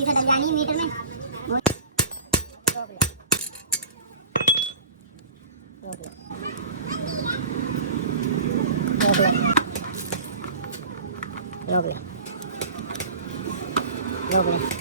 बाकी से डल जानी मीटर में। रोक ले।